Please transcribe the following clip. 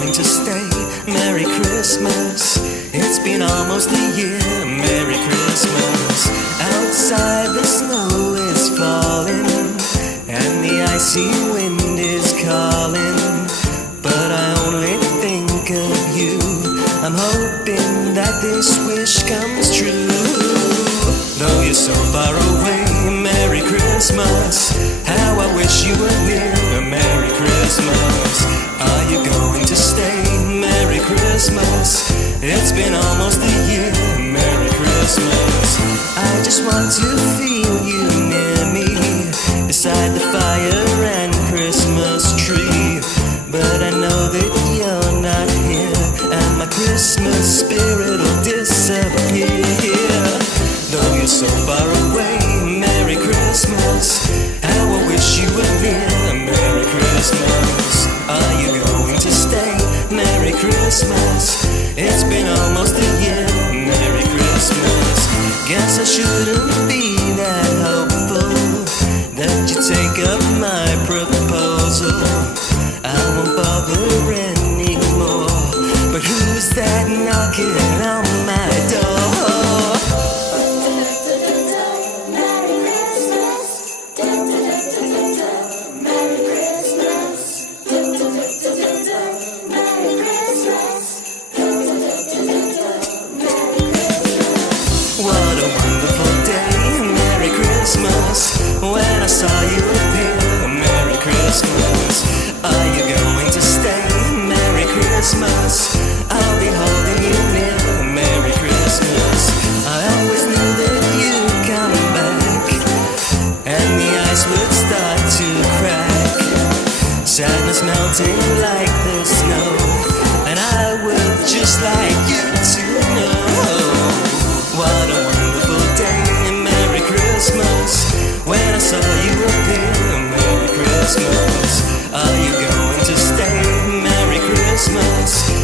going to stay? Merry Christmas. It's been almost a year. Merry Christmas. Outside the snow is falling and the icy wind is calling, but I only think of you. I'm hoping that this wish comes true. Though you're so far away, Merry Christmas. How I wish you were here. Merry Christmas. Are you going to stay? Merry Christmas. It's been almost a year. Merry Christmas. I just want to feel you near me, beside the fire and Christmas tree. But I know that you're not here, and my Christmas spirit will disappear. Though you're so far away, Merry Christmas. How I wish you were here. Merry Christmas. Are you going to stay? Merry Christmas. It's been almost a year. Merry Christmas. Guess I shouldn't be that hopeful that you take up my proposal. I won't bother anymore. But who's that knocking on my door? What a wonderful day, Merry Christmas. When I saw you appear, Merry Christmas. Are you going to stay? Merry Christmas. I'll be holding you near. Merry Christmas. I always knew that you'd come back, and the ice would start to crack. Sadness melting like the snow, and I would just like you to know. What a wonderful day, Merry Christmas. When I saw you appear, Merry Christmas. Are you going to stay? Merry Christmas.